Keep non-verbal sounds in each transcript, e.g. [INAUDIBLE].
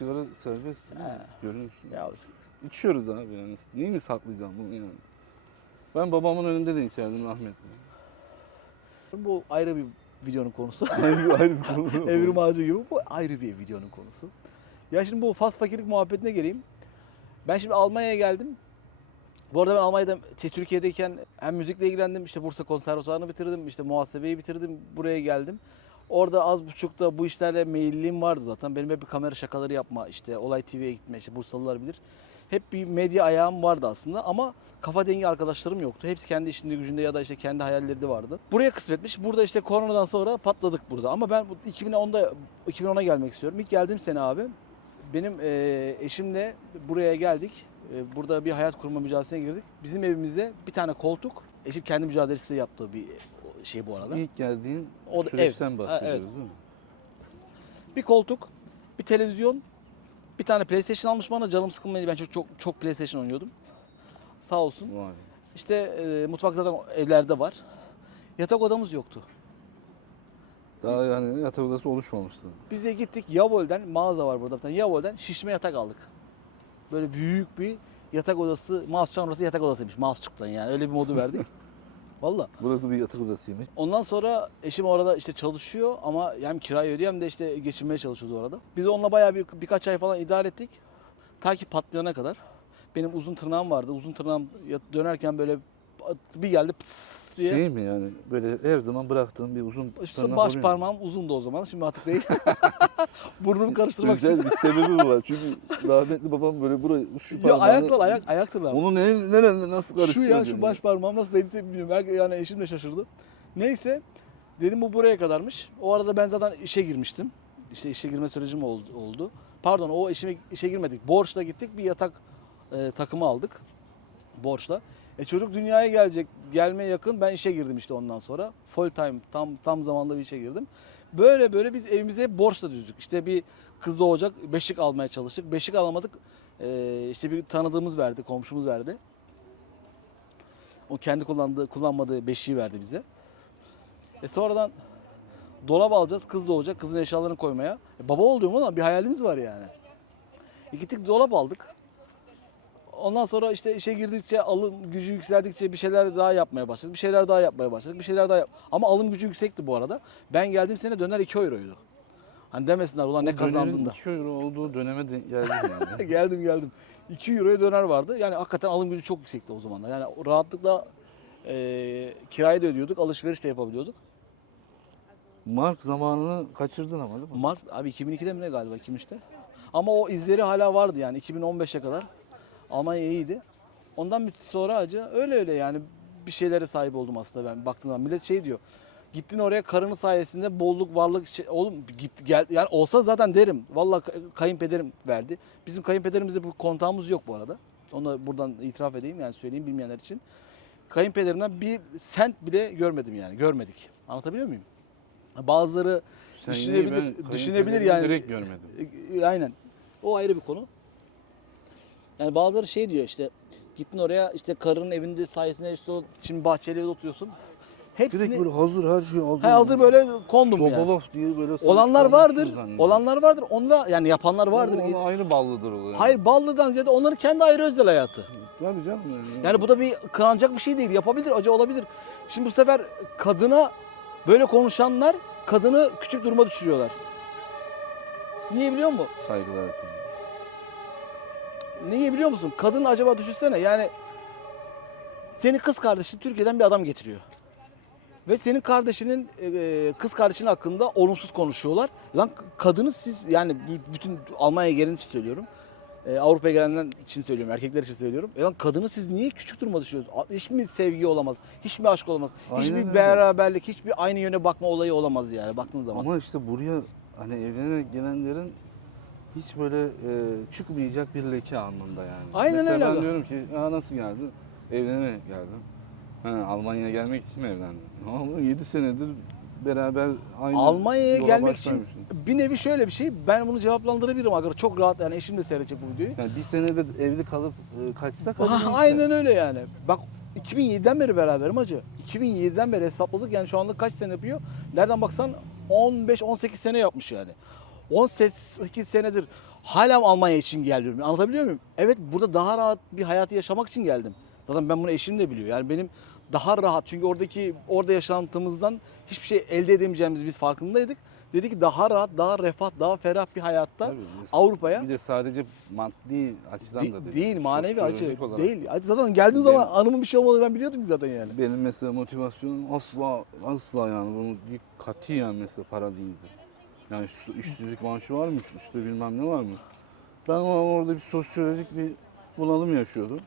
sigara serbest. He. Görüyorsun. Ya İçiyoruz abi yani. Neyini saklayacağım bunu yani. Ben babamın önünde de içerdim rahmetli. bu ayrı bir videonun konusu. [LAUGHS] ayrı, ayrı bir konu. [LAUGHS] Evrim ağacı gibi bu ayrı bir videonun konusu. Ya şimdi bu fas fakirlik muhabbetine geleyim. Ben şimdi Almanya'ya geldim. Bu arada ben Almanya'da şey, Türkiye'deyken hem müzikle ilgilendim. işte Bursa Konservatuvarını bitirdim. işte muhasebeyi bitirdim. Buraya geldim. Orada az buçuk da bu işlerle meyilliliğim vardı zaten. Benim hep bir kamera şakaları yapma, işte Olay TV'ye gitme, işte Bursalılar bilir. Hep bir medya ayağım vardı aslında ama kafa dengi arkadaşlarım yoktu. Hepsi kendi işinde gücünde ya da işte kendi hayalleri de vardı. Buraya kısmetmiş. Burada işte koronadan sonra patladık burada. Ama ben bu 2010'da 2010'a gelmek istiyorum. İlk geldiğim sene abi benim eee, eşimle buraya geldik. Eee, burada bir hayat kurma mücadelesine girdik. Bizim evimizde bir tane koltuk. Eşim kendi mücadelesi yaptığı bir şey bu arada. İlk geldiğin O da- süreçten ev. Ha, bahsediyoruz evet. değil mi? Bir koltuk, bir televizyon, bir tane PlayStation almış bana. Canım sıkılmayınca ben çok çok çok PlayStation oynuyordum. Sağ olsun. Vay. İşte e, mutfak zaten evlerde var. Yatak odamız yoktu. Daha yani yatak odası oluşmamıştı. Biz de gittik Yavol'den mağaza var burada bir tane. Yavol'den şişme yatak aldık. Böyle büyük bir yatak odası. Mahsusçan orası yatak odasıymış. Mahsusçuk'tan yani öyle bir modu verdik. [LAUGHS] Valla. Burası bir yatak odasıymış. Ondan sonra eşim orada işte çalışıyor ama hem kirayı ödüyor hem de işte geçinmeye çalışıyordu orada. Biz onunla bayağı bir, birkaç ay falan idare ettik. Ta ki patlayana kadar. Benim uzun tırnağım vardı. Uzun tırnağım dönerken böyle bir geldi pıs diye. Şey mi yani böyle her zaman bıraktığın bir uzun İşte baş parmağım uzundu o zaman. Şimdi artık değil. [LAUGHS] Burnumu karıştırmak için. Özel bir sebebi var? Çünkü rahmetli babam böyle burayı şu Ya parmağını... ayaklar ayak ayak tırnağı. Onu ne, nerede nasıl Şu karıştırıyor? ya şu baş parmağım nasıl değdiyse bilmiyorum. Herkes yani eşim de şaşırdı. Neyse dedim bu buraya kadarmış. O arada ben zaten işe girmiştim. İşte işe girme sürecim oldu. oldu. Pardon o işime, işe girmedik. Borçla gittik bir yatak e, takımı aldık. Borçla. E çocuk dünyaya gelecek, gelmeye yakın ben işe girdim işte ondan sonra. Full time, tam tam zamanlı bir işe girdim. Böyle böyle biz evimize hep borçla düzdük. İşte bir kız doğacak, beşik almaya çalıştık. Beşik alamadık. E, işte bir tanıdığımız verdi, komşumuz verdi. O kendi kullandığı, kullanmadığı beşiği verdi bize. E sonradan dolap alacağız, kız doğacak, kızın eşyalarını koymaya. E baba oluyorum ama bir hayalimiz var yani. E gittik dolap aldık. Ondan sonra işte işe girdikçe alım gücü yükseldikçe bir şeyler daha yapmaya başladık. Bir şeyler daha yapmaya başladık. Bir şeyler daha yap. Ama alım gücü yüksekti bu arada. Ben geldiğim sene döner 2 euroydu. Hani demesinler ulan ne kazandın da. 2 euro olduğu döneme de geldi yani. [LAUGHS] geldim geldim. 2 euroya döner vardı. Yani hakikaten alım gücü çok yüksekti o zamanlar. Yani rahatlıkla e, kirayı da ödüyorduk, alışveriş de yapabiliyorduk. Mark zamanını kaçırdın ama değil mi? Mart abi 2002'de mi ne galiba 2003'te. Ama o izleri hala vardı yani 2015'e kadar. Almanya iyiydi. Ondan bir sonra acı öyle öyle yani bir şeylere sahip oldum aslında ben baktığım zaman. Millet şey diyor. Gittin oraya karının sayesinde bolluk varlık şey, oğlum git gel yani olsa zaten derim. Vallahi kay- kayınpederim verdi. Bizim kayınpederimizde bu kontağımız yok bu arada. Onu da buradan itiraf edeyim yani söyleyeyim bilmeyenler için. Kayınpederimden bir sent bile görmedim yani görmedik. Anlatabiliyor muyum? Bazıları Sen Düşünebilir- iyi, düşünebilir yani. Direkt görmedim. E, Aynen. O ayrı bir konu. Yani bazıları şey diyor işte gittin oraya işte karının evinde sayesinde işte o şimdi bahçeli evde oturuyorsun. Hepsini Direkt böyle hazır her şey hazır. He, hazır böyle kondum yani. Sobolof diye böyle sanki Olanlar vardır. zannediyorum. Olanlar vardır. Onunla yani yapanlar vardır. O- o ayrı ballıdır o yani. Hayır ballıdan ziyade onların kendi ayrı özel hayatı. Tabii canım yani. Yani bu da bir kınanacak bir şey değil. Yapabilir, acı olabilir. Şimdi bu sefer kadına böyle konuşanlar kadını küçük duruma düşürüyorlar. Niye biliyor musun? Saygılar efendim. Niye biliyor musun? Kadın acaba düşünsene yani senin kız kardeşin Türkiye'den bir adam getiriyor. Ve senin kardeşinin e, kız kardeşinin hakkında olumsuz konuşuyorlar. Lan kadını siz yani bütün Almanya'ya gelen için söylüyorum. E, Avrupa'ya gelenler için söylüyorum, erkekler için söylüyorum. E lan kadını siz niye küçük duruma düşüyorsunuz? Hiç mi sevgi olamaz? Hiç mi aşk olamaz? Aynen Hiçbir öyle. beraberlik, hiçbir aynı yöne bakma olayı olamaz yani baktığın zaman. Ama işte buraya hani evlenerek gelenlerin hiç böyle e, çıkmayacak bir leke anlamında yani. Aynen Mesela öyle ben abi. diyorum ki ya nasıl geldin? Evlenerek geldim. Ha, Almanya'ya gelmek için mi evlendin? Ama 7 senedir beraber aynı Almanya'ya yola gelmek için başlamışsın. bir nevi şöyle bir şey. Ben bunu cevaplandırabilirim aga. Çok rahat yani eşim de seyredecek bu videoyu. Yani bir senede evli kalıp e, kaçsa kadın Ha, işte. aynen öyle yani. Bak 2007'den beri beraberim hacı. 2007'den beri hesapladık yani şu anda kaç sene yapıyor? Nereden baksan 15-18 sene yapmış yani. 18 senedir hala Almanya için geliyorum. Anlatabiliyor muyum? Evet burada daha rahat bir hayatı yaşamak için geldim. Zaten ben bunu eşim de biliyor. Yani benim daha rahat çünkü oradaki orada yaşantımızdan hiçbir şey elde edemeyeceğimiz biz farkındaydık. Dedi ki daha rahat, daha refah, daha ferah bir hayatta Avrupa'ya Bir de sadece maddi açıdan De- da değil. değil, manevi acı. Olarak. Değil. Zaten geldiğim zaman anımın bir şey olmadığını ben biliyordum ki zaten yani. Benim mesela motivasyonum asla asla yani bunu katiyen mesela para değildi. Yani işsizlik maaşı varmış, işte bilmem ne varmış. Ben o- orada bir sosyolojik bir bunalım yaşıyordum.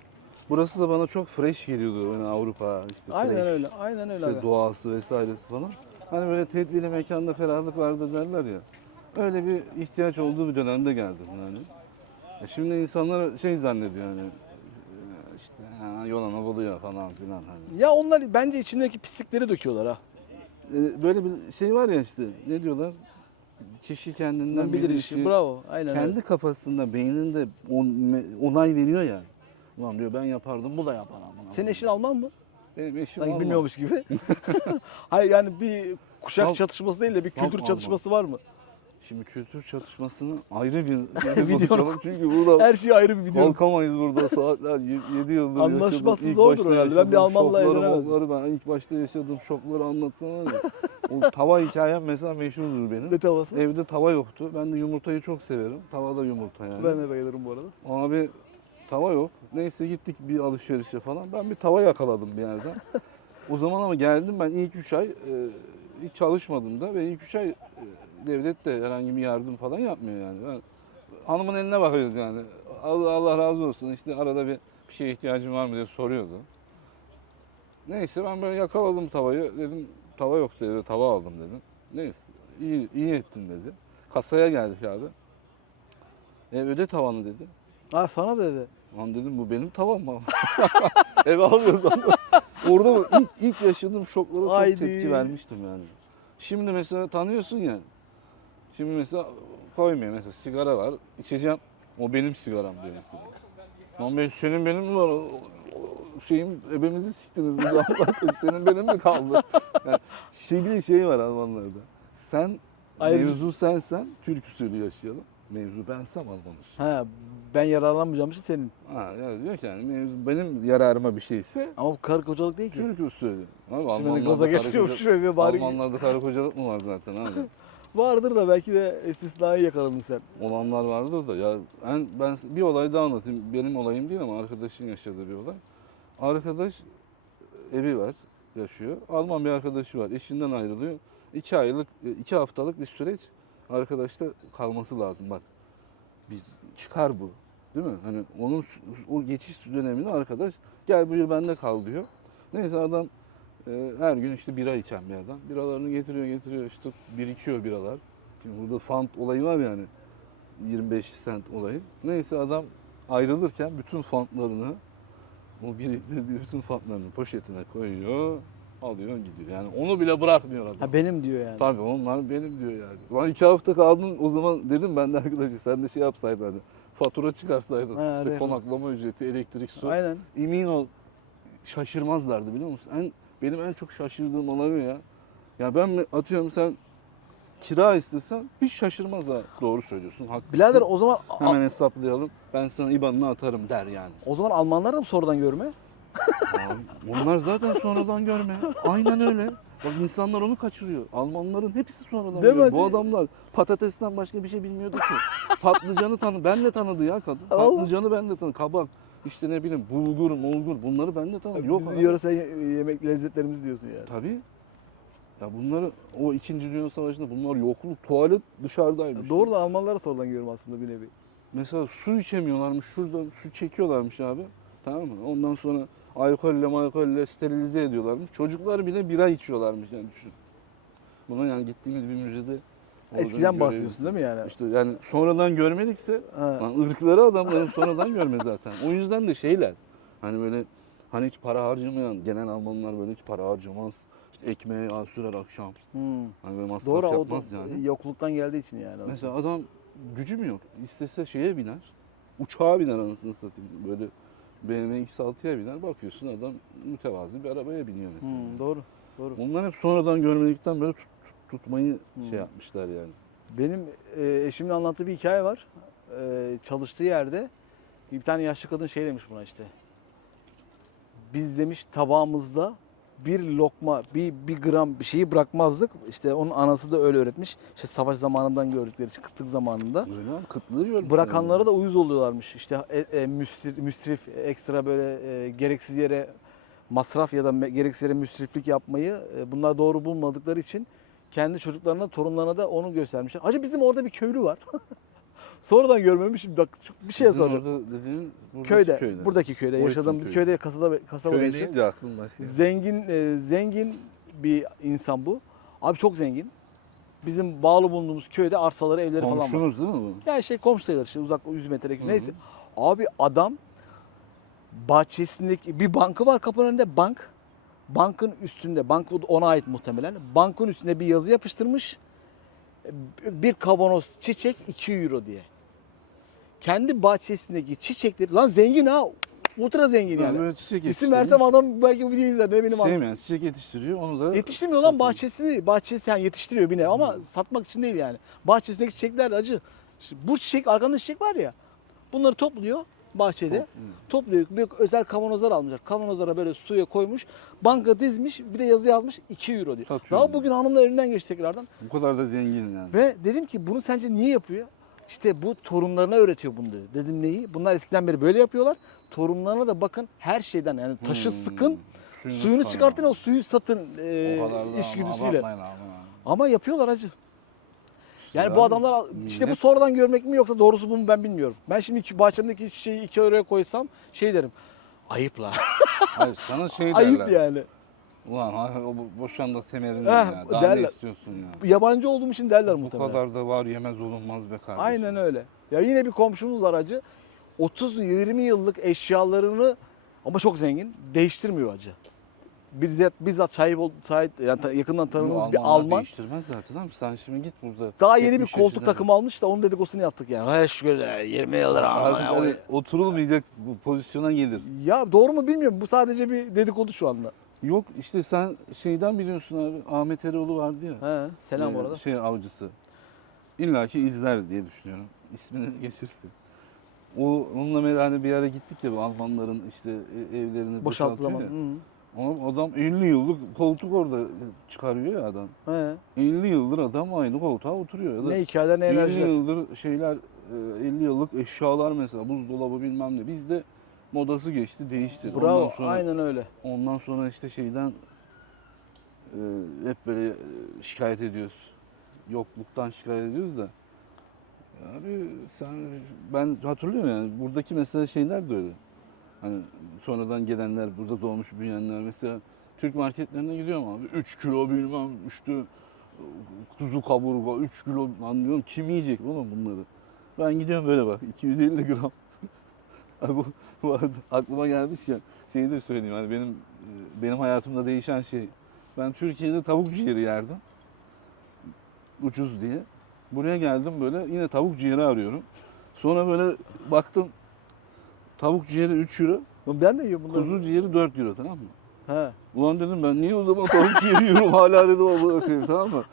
Burası da bana çok fresh geliyordu yani Avrupa işte Aynen fresh, öyle. Aynen öyle. işte abi. doğası vesairesi falan. Hani böyle tedbirli mekanda ferahlık vardır derler ya. Öyle bir ihtiyaç olduğu bir dönemde geldim yani. E şimdi insanlar şey zannediyor yani e, işte ha, yolana buluyor falan filan hani. Ya onlar bence içindeki pislikleri döküyorlar ha. E, böyle bir şey var ya işte ne diyorlar? Kişi kendinden bilir işi. Bravo. Aynen Kendi öyle. kafasında, beyninde on, onay veriyor ya. Ulan diyor ben yapardım, bu da yapar amına. Senin eşin Alman mı? Benim eşim Sanki Alman. bilmiyormuş gibi. [LAUGHS] Hayır yani bir kuşak Salt- çatışması değil de bir salt kültür Alman. çatışması var mı? Şimdi kültür çatışmasını ayrı bir [LAUGHS] konuşalım. Çünkü burada Her şey ayrı bir video. kalkamayız burada saatler 7 yıldır Anlaşması yaşadım. Zordur herhalde. Ben bir Almanla evlenemezdim. ben ilk başta yaşadığım şokları ya. o tava hikayem mesela meşhurdur benim. Ne tavası? Evde tava yoktu. Ben de yumurtayı çok severim. Tavada yumurta yani. Ben de bayılırım bu arada. Abi tava yok. Neyse gittik bir alışverişe falan. Ben bir tava yakaladım bir yerden. o zaman ama geldim ben ilk 3 ay e, hiç çalışmadım da ve ilk 3 ay e, devlet de herhangi bir yardım falan yapmıyor yani. Ben, hanımın eline bakıyoruz yani. Allah, Allah razı olsun işte arada bir, bir şeye ihtiyacın var mı diye soruyordu. Neyse ben böyle yakaladım tavayı. Dedim tava yok dedi. Tava aldım dedim. Neyse iyi, iyi ettin dedi. Kasaya geldik abi. E, öde tavanı dedi. Ha sana dedi. Lan dedim bu benim tavam mı? [LAUGHS] Eve alıyoruz ama. Orada mı? ilk, ilk yaşadığım şoklara çok Haydi. tepki vermiştim yani. Şimdi mesela tanıyorsun ya. Şimdi mesela koymuyor mesela sigara var. içeceğim. O benim sigaram diyor mesela. Lan ben, senin benim mi var? O- o Şeyim ebemizi siktiniz burada. Allah korusun. [LAUGHS] senin benim mi kaldı? Yani şey bir de şey var Almanlarda. Sen Ayrı- mevzu sensen Türk usulü yaşayalım. Mevzu bensem Alman usulü. Ha ben yararlanmayacağım için senin. Ha, yani diyor ki yani mevzu benim yararıma bir şeyse Ama bu karı kocalık değil ki. Türk usulü. Abi Şimdi beni gaza koca- şöyle bir bari. Almanlarda karı kocalık mı var zaten abi? [LAUGHS] Vardır da belki de istisnayı yakaladın sen. Olanlar vardır da ya en, ben bir olay daha anlatayım. Benim olayım değil ama arkadaşın yaşadığı bir olay. Arkadaş evi var, yaşıyor. Alman bir arkadaşı var. Eşinden ayrılıyor. İki aylık, iki haftalık bir süreç arkadaşta kalması lazım bak. Bir çıkar bu. Değil mi? Hani onun o geçiş döneminde arkadaş gel buyur bende kal diyor. Neyse adam e, her gün işte bira içen bir adam. Biralarını getiriyor getiriyor işte birikiyor biralar. Şimdi burada fant olayı var yani. 25 sent olayı. Neyse adam ayrılırken bütün fantlarını o biriktirdiği bütün fantlarını poşetine koyuyor. Alıyor gidiyor. Yani onu bile bırakmıyor adam. Ha benim diyor yani. Tabii onlar benim diyor yani. Lan iki hafta kaldın o zaman dedim ben de arkadaşım sen de şey yapsaydın hani fatura çıkarsaydın. Ha, işte evet. konaklama ücreti, elektrik, su. Aynen. Emin ol şaşırmazlardı biliyor musun? En, benim en çok şaşırdığım olay o ya. Ya ben atıyorum sen kira istesen hiç şaşırmaz ha. Doğru söylüyorsun. Haklısın. Birader o zaman Hemen hesaplayalım. Ben sana IBAN'ını atarım der yani. o zaman Almanlar da mı sonradan görme? Onlar zaten sonradan görme. Aynen öyle. Bak insanlar onu kaçırıyor. Almanların hepsi sonradan Değil mi görüyor. Bu hacı? adamlar patatesten başka bir şey bilmiyordu ki. Patlıcanı tanı, benle tanıdı ya kadın. Allah. Patlıcanı benle tanıdı. Kabak, işte ne bileyim bulgur, mulgur bunları benle tanıdı. Yok Bizim yöresel ye- yemek lezzetlerimiz diyorsun yani. Tabii. Ya bunları o 2. Dünya Savaşı'nda bunlar yokluk, tuvalet dışarıdaymış. Doğru da Almanlara sonradan görüyorum aslında bir nevi. Mesela su içemiyorlarmış. Şurada su çekiyorlarmış abi. Tamam mı? Ondan sonra alkolle malkolle sterilize ediyorlarmış. Çocuklar bile bira içiyorlarmış yani düşün. Buna yani gittiğimiz bir müzede Eskiden bahsediyorsun değil mi yani? İşte yani sonradan görmedikse lan ırkları adamların sonradan görme zaten. O yüzden de şeyler hani böyle hani hiç para harcamayan genel Almanlar böyle hiç para harcamaz. İşte ekmeğe yağ sürer akşam. Hmm. Hani böyle masraf Doğru o da yapmaz yani. yokluktan geldiği için yani. Mesela adam gücü mü yok? İstese şeye biner. Uçağa biner anasını satayım. Böyle BMW X6'ya biner. Bakıyorsun adam mütevazi bir arabaya biniyor mesela. Hmm, doğru. Doğru. Onlar hep sonradan görmedikten böyle tut, tut- tutmayı Hmm. şey yapmışlar yani. Benim e, eşimin anlattığı bir hikaye var. E, çalıştığı yerde bir tane yaşlı kadın şey demiş buna işte. Biz demiş tabağımızda bir lokma, bir, bir gram bir şeyi bırakmazdık. İşte onun anası da öyle öğretmiş. İşte savaş zamanından gördükleri için, kıtlık zamanında. Öyle? Kıtlığı görmüş. Bırakanlara da uyuz oluyorlarmış. İşte e, e, müsrif, müsrif, ekstra böyle e, gereksiz yere masraf ya da gereksiz yere müsriflik yapmayı e, bunlar doğru bulmadıkları için kendi çocuklarına, torunlarına da onu göstermişler. Hacı bizim orada bir köylü var. [LAUGHS] Sonradan görmemişim. Bak çok- bir şey Sizin soracağım. orada dediğin buradaki Köyde, köyde. buradaki köyde Boyutlu yaşadığımız köyü. köyde kasada kasabada Köy yaşıyoruz. deyince aklım başlıyor. Zengin e, zengin bir insan bu. Abi çok zengin. Bizim bağlı bulunduğumuz köyde arsaları, evleri falan var. Komşunuz değil mi bu? Yani şey komşu sayılır işte uzak 100 metrelik neyse. Abi adam bahçesindeki bir bankı var kapının önünde bank. Bankın üstünde bank ona ait muhtemelen. Bankın üstünde bir yazı yapıştırmış. Bir kavanoz çiçek 2 euro diye. Kendi bahçesindeki çiçekleri lan zengin ha. Ultra zengin yani. böyle çiçek İsim versem adam belki bu videoyu izler ne benim Şey mi çiçek yetiştiriyor onu da Yetiştirmiyor lan bahçesini. Bahçesi yani yetiştiriyor bir nevi ama satmak için değil yani. Bahçesindeki çiçekler acı. Şimdi Bu çiçek arkanda çiçek var ya. Bunları topluyor bahçede. Topluyor. Bir özel kavanozlar almışlar. Kavanozlara böyle suya koymuş. Banka dizmiş. Bir de yazı yazmış 2 euro diyor. Satıyor Daha yani. bugün hanımlar elinden geçti tekrardan. Bu kadar da zengin yani. Ve dedim ki bunu sence niye yapıyor? İşte bu torunlarına öğretiyor bunu dedi. Dedim neyi? Bunlar eskiden beri böyle yapıyorlar. Torunlarına da bakın her şeyden yani taşı Hmm. sıkın, Suyunu çıkartın o suyu satın e, O kadar da işgüdüsüyle. abartmayın abi. Ama yapıyorlar acı. Yani Ya bu adamlar işte bu sonradan görmek mi yoksa doğrusu bu mu ben bilmiyorum. Ben şimdi iki, bahçemdeki çiçeği 2 euroya koysam şey derim. Ayıp la. [LAUGHS] Hayır sana şey Ayıp derler. yani. Ulan ha, bu- boşan da semerini ya. Daha derler. ne istiyorsun ya? Yabancı olduğum için derler Bu muhtemelen. kadar da var yemez olunmaz be kardeşim. Aynen öyle. Ya yine bir komşumuz var acı. 30-20 yıllık eşyalarını ama çok zengin değiştirmiyor acı. Bizzat bizzat sahip ol, sahip yani ta- yakından tanıdığımız bir Alman. değiştirmez zaten abi. Sen şimdi git burada. Daha yeni bir 70 koltuk yaşında- takımı almış da onun dedikodusunu yaptık yani. Her şükür 20 yıldır Artık Alman. hani oturulmayacak bu pozisyona gelir. Ya doğru mu bilmiyorum. Bu sadece bir dedikodu şu anda. Yok işte sen şeyden biliyorsun abi. Ahmet Eroğlu vardı ya. He, selam Ee, orada. Şey avcısı. İlla ki izler diye düşünüyorum. İsmini [LAUGHS] geçirsin. O onunla hani bir ara gittik ya bu Almanların işte e- evlerini boşaltıyor zaman. ya. Hı. O adam 50 yıllık koltuk orada çıkarıyor ya adam. He. 50 yıldır adam aynı koltuğa oturuyor. Ya da Ne hikayeler ne 50 enerjiler. yıldır şeyler e, 50 yıllık eşyalar mesela buzdolabı bilmem ne. Bizde modası geçti değişti. Bravo. Ondan sonra, Aynen öyle. Ondan sonra işte şeyden e, hep böyle e, şikayet ediyoruz. Yokluktan şikayet ediyoruz da. Abi sen ben hatırlıyorum yani buradaki mesela şeyler de öyle. Hani sonradan gelenler, burada doğmuş büyüyenler mesela Türk marketlerine gidiyorum abi. 3 kilo bilmem işte kuzu kaburga 3 kilo lan diyorum kim yiyecek oğlum bunları? Ben gidiyorum böyle bak 250 gram. [LAUGHS] Bu, bu arada aklıma gelmişken şeyi de söyleyeyim hani benim benim hayatımda değişen şey. Ben Türkiye'de tavuk ciğeri yerdim. Ucuz diye. Buraya geldim böyle yine tavuk ciğeri arıyorum. Sonra böyle baktım tavuk ciğeri 3 euro, Ben de yiyorum bunları. kuzu ciğeri 4 euro tamam mı? He. Ulan dedim ben niye o zaman tavuk ciğeri yiyorum [LAUGHS] hala dedim Allah'a koyayım tamam mı?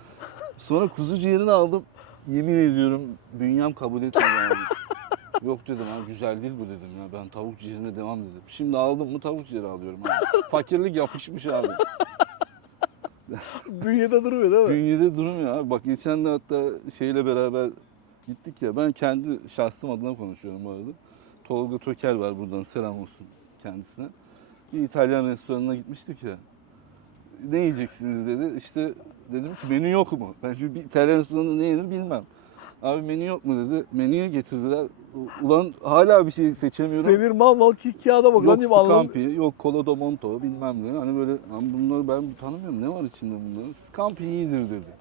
Sonra kuzu ciğerini aldım. Yemin ediyorum bünyem kabul etmedi abi. [LAUGHS] Yok dedim abi güzel değil bu dedim ya ben tavuk ciğerine devam dedim. Şimdi aldım mı tavuk ciğeri alıyorum abi. [LAUGHS] Fakirlik yapışmış abi. Bünyede durmuyor değil mi? Bünyede durmuyor abi. Bak geçen de hatta şeyle beraber gittik ya. Ben kendi şahsım adına konuşuyorum bu arada. Tolga Töker var buradan selam olsun kendisine. Bir İtalyan restoranına gitmiştik ya. Ne yiyeceksiniz dedi. İşte dedim ki menü yok mu? Ben çünkü bir İtalyan restoranında ne yenir bilmem. Abi menü yok mu dedi. Menüye getirdiler. Ulan hala bir şey seçemiyorum. Semir mal mal ki kağıda bak Yok. Scampi, yok Colo do Monto bilmem ne. Hani böyle hani bunları ben tanımıyorum. Ne var içinde bunların? Scampi iyidir dedi.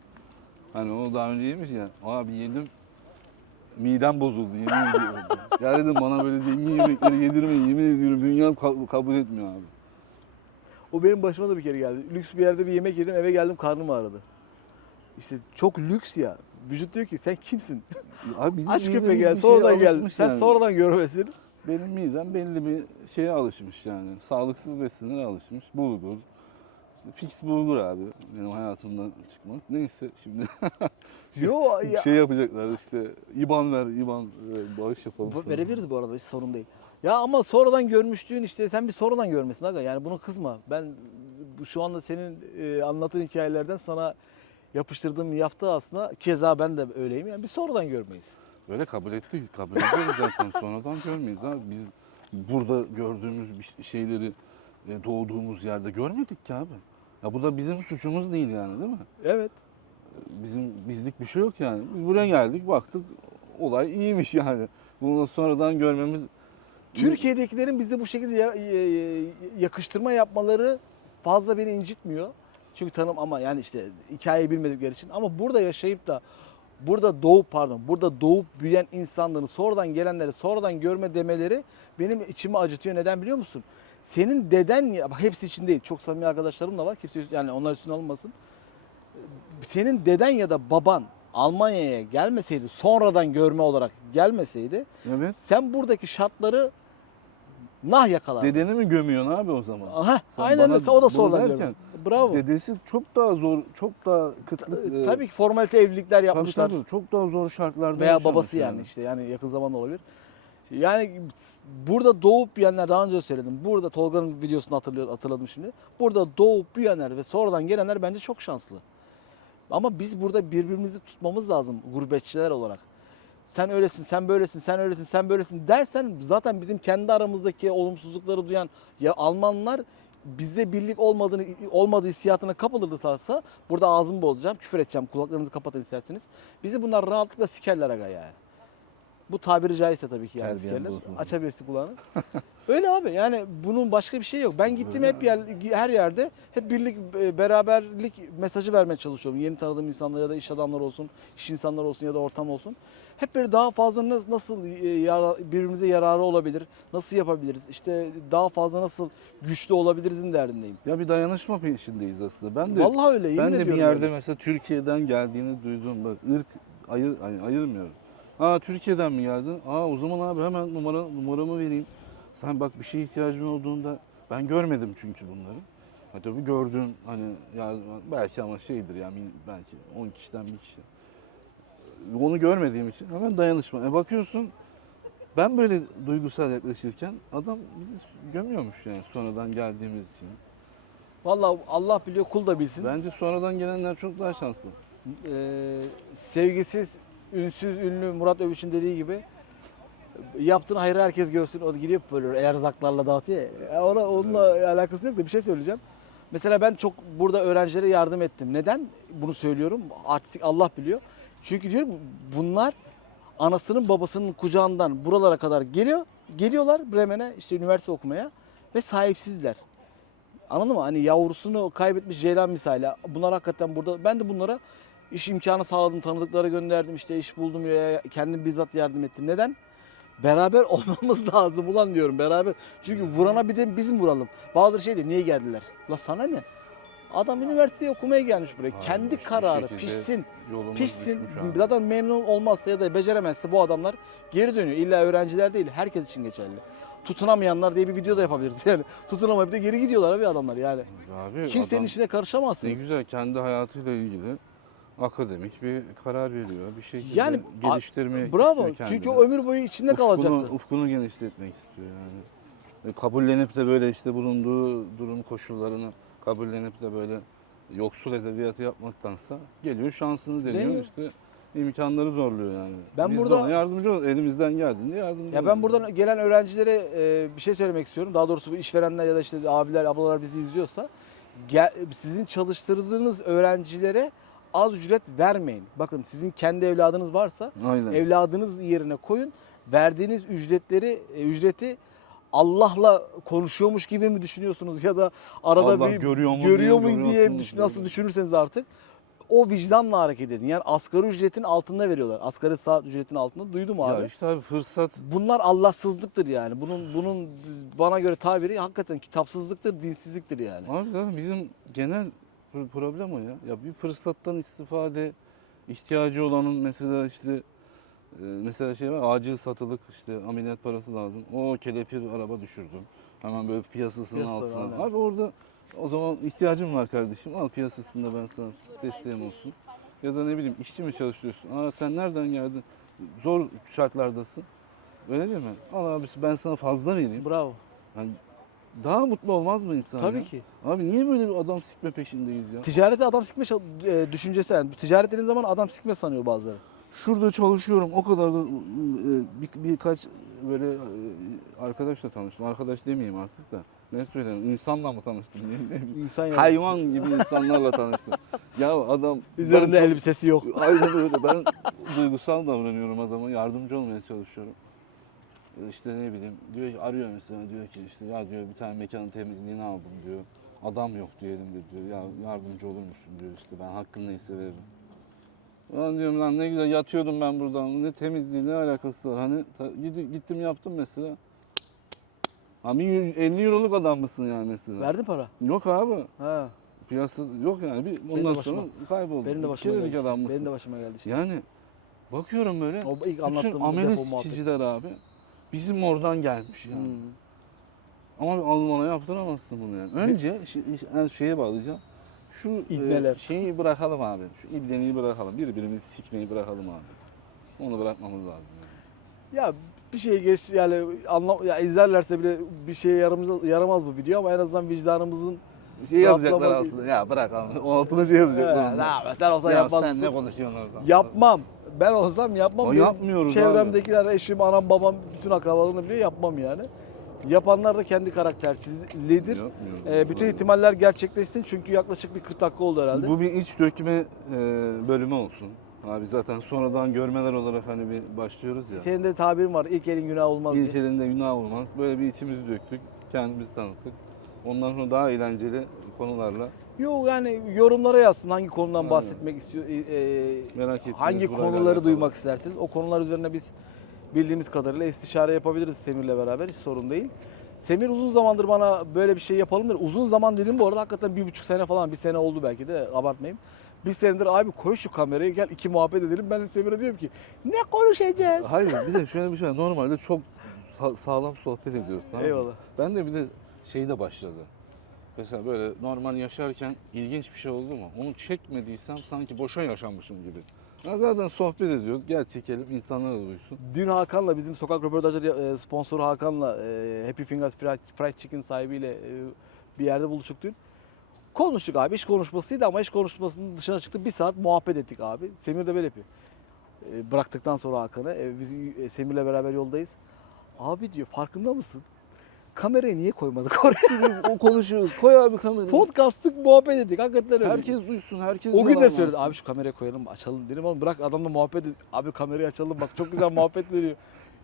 Hani onu daha önce yemiş ya. Abi yedim. Midem bozuldu yemin ediyorum. ya dedim bana böyle zengin yemekleri yedirmeyin yemin ediyorum. Dünyam ka- kabul etmiyor abi. O benim başıma da bir kere geldi. Lüks bir yerde bir yemek yedim eve geldim karnım ağrıdı. İşte çok lüks ya. Vücut diyor ki sen kimsin? Abi bizim Aç midemiz gel bir şeye sonradan gel. alışmış Sen yani. sonradan görmesin. Benim midem belli bir şeye alışmış yani. Sağlıksız besinlere alışmış. Bulgur, Fix bulgur abi. Benim hayatımdan çıkmaz. Neyse şimdi [LAUGHS] Yo [LAUGHS] ya, şey yapacaklar işte IBAN ver, IBAN e, bağış yapalım. Bu- sana. Verebiliriz bu arada hiç sorun değil. Ya ama sonradan görmüştüğün işte sen bir sonradan görmesin aga yani bunu kızma. Ben bu şu anda senin e, anlattığın hikayelerden sana yapıştırdığım yafta aslında keza ben de öyleyim yani bir sonradan görmeyiz. Böyle kabul ettik. Kabul ediyoruz zaten. Sonradan görmeyiz abi. Biz burada gördüğümüz bir şeyleri e, doğduğumuz yerde görmedik ki abi. Ya bu da bizim suçumuz değil yani değil mi? Evet. Bizim bizlik bir şey yok yani. Biz buraya geldik baktık olay iyiymiş yani. Bunu sonradan görmemiz Türkiye'dekilerin bize bu şekilde ya- ya- yakıştırma yapmaları fazla beni incitmiyor. Çünkü tanım ama yani işte hikayeyi bilmedikleri için ama burada yaşayıp da burada doğup pardon burada doğup büyüyen insanların sonradan gelenleri sonradan görme demeleri benim içimi acıtıyor. Neden biliyor musun? Senin deden ya bak hepsi için değil. Çok samimi arkadaşlarım da var. Kimse yani onlar üstüne alınmasın. Senin deden ya da baban Almanya'ya gelmeseydi, sonradan görme olarak gelmeseydi Evet. sen buradaki şartları nah yakalardın. Dedeni mi gömüyorsun abi o zaman? Aha, Sen aynen bana öyle. O da bunu sonradan derken, görme. Bravo. Dedesi çok daha zor, çok daha kıtlık. e, Tabii ki formalite evlilikler tabii yapmışlar. tabii, çok daha zor şartlarda Veya yaşamış babası yani işte yani yakın zamanda olabilir. Yani burada doğup büyüyenler daha önce söyledim. Burada Tolga'nın videosunu hatırlıyor, hatırladım şimdi. Burada doğup büyüyenler ve sonradan gelenler bence çok şanslı. Ama biz burada birbirimizi tutmamız lazım gurbetçiler olarak. Sen öylesin, sen böylesin, sen öylesin, sen böylesin dersen zaten bizim kendi aramızdaki olumsuzlukları duyan ya Almanlar bize birlik olmadığını olmadığı hissiyatına kapılırlarsa burada ağzımı bozacağım, küfür edeceğim. Kulaklarınızı kapatın isterseniz. Bizi bunlar rahatlıkla sikerler aga yani. Bu tabiri caizse tabii ki yani Terbiyen sikerler. bozuldu. Açabilirsin kulağını. [LAUGHS] Öyle abi yani bunun başka bir şey yok. Ben gittiğim hep yer, her yerde hep birlik, e, beraberlik mesajı vermeye çalışıyorum. Yeni tanıdığım insanlar ya da iş adamları olsun, iş insanları olsun ya da ortam olsun. Hep böyle daha fazla na- nasıl e, yara- birbirimize yararı olabilir, nasıl yapabiliriz, işte daha fazla nasıl güçlü olabilirizin derdindeyim. Ya bir dayanışma peşindeyiz aslında. Ben de Vallahi öyle yemin ben de bir ediyorum yerde öyle. mesela Türkiye'den geldiğini duydum. Bak ırk ayır hani ayırmıyorum. Aa Türkiye'den mi geldin? Aa o zaman abi hemen numara numaramı vereyim. Sen bak bir şeye ihtiyacın olduğunda ben görmedim çünkü bunları. Ha tabii gördüğün hani ya belki ama şeydir ya belki 10 kişiden bir kişi. Onu görmediğim için hemen dayanışma. E bakıyorsun ben böyle duygusal yaklaşırken adam bizi gömüyormuş yani sonradan geldiğimiz için. Vallahi Allah biliyor kul da bilsin. Bence sonradan gelenler çok daha şanslı. Ee, sevgisiz, ünsüz, ünlü Murat Övüş'ün dediği gibi yaptığın hayrı herkes görsün. O gidiyor böyle erzaklarla dağıtıyor. ya. Ona, onunla alakası yok da bir şey söyleyeceğim. Mesela ben çok burada öğrencilere yardım ettim. Neden bunu söylüyorum? Artistik Allah biliyor. Çünkü diyorum bunlar anasının babasının kucağından buralara kadar geliyor. Geliyorlar Bremen'e işte üniversite okumaya ve sahipsizler. Anladın mı? Hani yavrusunu kaybetmiş ceylan misali. Bunlar hakikaten burada. Ben de bunlara iş imkanı sağladım, tanıdıklara gönderdim, işte iş buldum ya kendim bizzat yardım ettim. Neden? Beraber [LAUGHS] olmamız lazım ulan diyorum beraber. Çünkü vurana bir de bizim vuralım. Bazıları şey diyor niye geldiler? La sana ne? Adam üniversiteye okumaya gelmiş buraya. Aynen, Kendi kararı şekilde pişsin. Yolumuz Pişsin. düşmüş abi. Zaten memnun olmazsa ya da beceremezse bu adamlar geri dönüyor. İlla öğrenciler değil, herkes için geçerli. Tutunamayanlar diye bir video da yapabiliriz. [LAUGHS] Yani tutunamayıp da geri gidiyorlar abi adamlar yani. Abi Kimsenin adam işine ne karışamazsınız. güzel kendi hayatıyla ilgili akademik bir karar veriyor. Bir şekilde Yani, geliştirmeye Bravo. Çünkü o ömür boyu içinde ufkunu, kalacaktı. ufkunu genişletmek istiyor yani. E, kabullenip de böyle işte bulunduğu durum koşullarını kabullenip de böyle yoksul edebiyatı yapmaktansa geliyor şansını deniyor Deniyor. işte imkanları zorluyor yani. Ben Biz de burada- ona yardımcı ol, elimizden geldiğinde yardımcı Ya ben buradan gelen öğrencilere e, bir şey söylemek istiyorum. Daha doğrusu bu işverenler ya da işte abiler, ablalar bizi izliyorsa gel- sizin çalıştırdığınız öğrencilere az ücret vermeyin. Bakın sizin kendi evladınız varsa Aynen. evladınız yerine koyun. Verdiğiniz ücretleri e, ücreti Allah'la konuşuyormuş gibi mi düşünüyorsunuz ya da arada Allah bir görüyor mu görüyor diye mu diye düşün- nasıl düşünürseniz artık o vicdanla hareket edin. Yani asgari ücretin altında veriyorlar. Asgari saat ücretin altında. Duydum abi. Ya işte abi fırsat Bunlar Allahsızlıktır yani. Bunun bunun bana göre tabiri hakikaten kitapsızlıktır, dinsizliktir yani. Abi zaten bizim genel problem o ya. Ya bir fırsattan istifade ihtiyacı olanın mesela işte e, mesela şey var acil satılık işte ameliyat parası lazım. O kelepir araba düşürdüm. Hemen böyle piyasasının Piyasa, altına. aynen. Abi orada O zaman ihtiyacım var kardeşim. Al piyasasında ben sana desteğim olsun. Ya da ne bileyim işçi mi çalışıyorsun? Aa sen nereden geldin? Zor şartlardasın. Öyle değil mi? Al abisi ben sana fazla vereyim. Bravo. Yani daha mutlu olmaz mı insan Tabii ya? ki. Abi niye böyle bir adam sikme peşindeyiz ya? Ticarete adam sikme şa- e, düşüncesi yani. Ticaret dediğin zaman adam sikme sanıyor bazıları. Şurada çalışıyorum. O kadar da e, bir, birkaç böyle e, arkadaşla tanıştım. Arkadaş demeyeyim artık da. Ne söyleyeyim? İnsanla mı tanıştım? Ne, bileyim. İnsan yani. Hayvan gibi insanlarla tanıştım. [LAUGHS] ya adam Üzerinde ben çok- elbisesi yok. Aynen öyle. Ben duygusal davranıyorum adama. Yardımcı olmaya çalışıyorum. İşte ne bileyim diyor ki arıyor mesela diyor ki işte ya diyor bir tane mekanın temizliğini aldım diyor. Adam yok diyor elimde diyor. Ya yardımcı olur musun diyor işte ben hakkın neyse veririm. Lan diyorum lan ne güzel yatıyordum ben buradan. Ne temizliği ne alakası var. Hani gittim yaptım mesela. Yü- 50 euroluk adam mısın yani mesela? Verdin para. Yok abi. Ha. Piyasa yok yani. Bir, Benim de başıma- sonra kayboldu. Benim de başıma geldi. adam mısın? Benim de başıma geldi işte. Yani bakıyorum böyle. O ilk Bütün anlattığım depo muhabbeti. sikiciler abi. Bizim oradan gelmiş yani. Hmm. Ama bir Alman'a yaptıramazsın bunu yani. Önce yani şeye bağlayacağım. Şu e, İbneler. şeyi bırakalım abi. Şu ibneliği bırakalım. Birbirimizi sikmeyi bırakalım abi. Onu bırakmamız lazım. Yani. Ya bir şey geç yani anlam ya izlerlerse bile bir şeye yaramaz, yaramaz bu video ama en azından vicdanımızın Şey yazacaklar Rahatlama- altına. Ya bırak abi. O altına şey yazacaklar. He, ne sen olsa ya yapmaz sen mısın? ne konuşuyorsun orada? Yapmam. Ben olsam yapmam. O Benim yapmıyoruz Çevremdekiler, eşim, anam, babam, bütün akrabalarını biliyor yapmam yani. Yapanlar da kendi karaktersizliğidir. Yapmıyoruz. Ee, bütün ihtimaller gerçekleşsin çünkü yaklaşık bir 40 dakika oldu herhalde. Bu bir iç dökme e, bölümü olsun. Abi zaten sonradan görmeler olarak hani bir başlıyoruz ya. Senin de tabirin var ilk elin günah olmaz diye. İlk elinde günah olmaz. Böyle bir içimizi döktük. Kendimizi tanıttık. Ondan sonra daha eğlenceli konularla Yok yani yorumlara yazsın hangi konudan Aynen. bahsetmek istiyor, e, e, merak hangi konuları duymak istersiniz. O konular üzerine biz bildiğimiz kadarıyla istişare yapabiliriz Semir'le beraber hiç sorun değil. Semir uzun zamandır bana böyle bir şey yapalım der. Uzun zaman dedim bu arada hakikaten bir buçuk sene falan bir sene oldu belki de abartmayayım. Bir senedir abi koy şu kamerayı gel iki muhabbet edelim. Ben de Semir'e diyorum ki ne konuşacağız? Hayır bir de şöyle bir şey var. Normalde çok sa- sağlam sohbet ediyoruz tamam mı? Eyvallah. Ben de bir de şey de başladı. Mesela böyle normal yaşarken ilginç bir şey oldu mu? Onu çekmediysem sanki boşa yaşamışım gibi. Ya zaten sohbet ediyoruz. Gel çekelim insanlar da duysun. Dün Hakan'la bizim sokak röportajları e, sponsoru Hakan'la e, Happy Fingers Fried, Chicken sahibiyle e, bir yerde buluştuk dün. Konuştuk abi iş konuşmasıydı ama iş konuşmasının dışına çıktık bir saat muhabbet ettik abi. Semir de böyle yapıyor. E, bıraktıktan sonra Hakan'ı biz Semir'le beraber yoldayız. Abi diyor farkında mısın? Kamerayı niye koymadık [LAUGHS] oraya? o konuşuyoruz. Koy abi kamerayı. Podcast'lık muhabbet ettik hakikaten öyle. Herkes duysun, herkes o gün de söyledi abi şu kamerayı koyalım açalım dedim oğlum bırak adamla muhabbet et. Abi kamerayı açalım bak çok güzel muhabbet [LAUGHS] veriyor.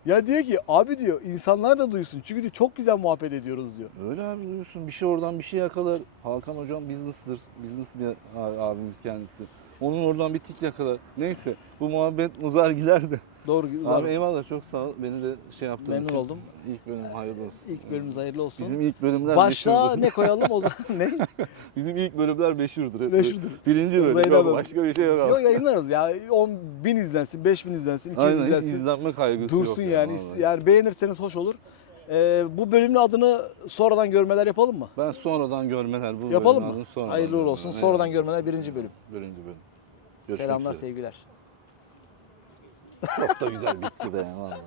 Ya diyor ki abi diyor insanlar da duysun çünkü diyor çok güzel muhabbet ediyoruz diyor. Öyle abi duyuyorsun. Bir şey oradan bir şey yakalar. Hakan hocam business'tır. Business bir abi- abimiz kendisi. Onun oradan bir tik yakalar. Neyse bu muhabbet uzar gider de. Doğru Abi eyvallah çok sağ ol. Beni de şey yaptığın Memnun için. oldum. İlk bölüm hayırlı olsun. İlk bölümümüz hayırlı olsun. Bizim ilk bölümler meşhurdur. ne koyalım o zaman [LAUGHS] ne? Bizim ilk bölümler meşhurdur. hep. Meşhurdur. Birinci bölüm. Yok, ben- başka bir şey yok abi. Yok yayınlarız ya 10 bin izlensin 5 bin izlensin 200 Aynen hiç izlensin. izlenme kaygısı Dursun yok. yani vallahi. yani beğenirseniz hoş olur. Ee, bu bölümün adını sonradan görmeler yapalım mı? Ben sonradan görmeler bu Yapalım bölümün mı? adını sonradan Hayırlı uğurlu görmeler. olsun. Sonradan görmeler birinci bölüm. Birinci bölüm. Görüşmek Selamlar üzere. sevgiler. Çok da güzel bitti be vallahi.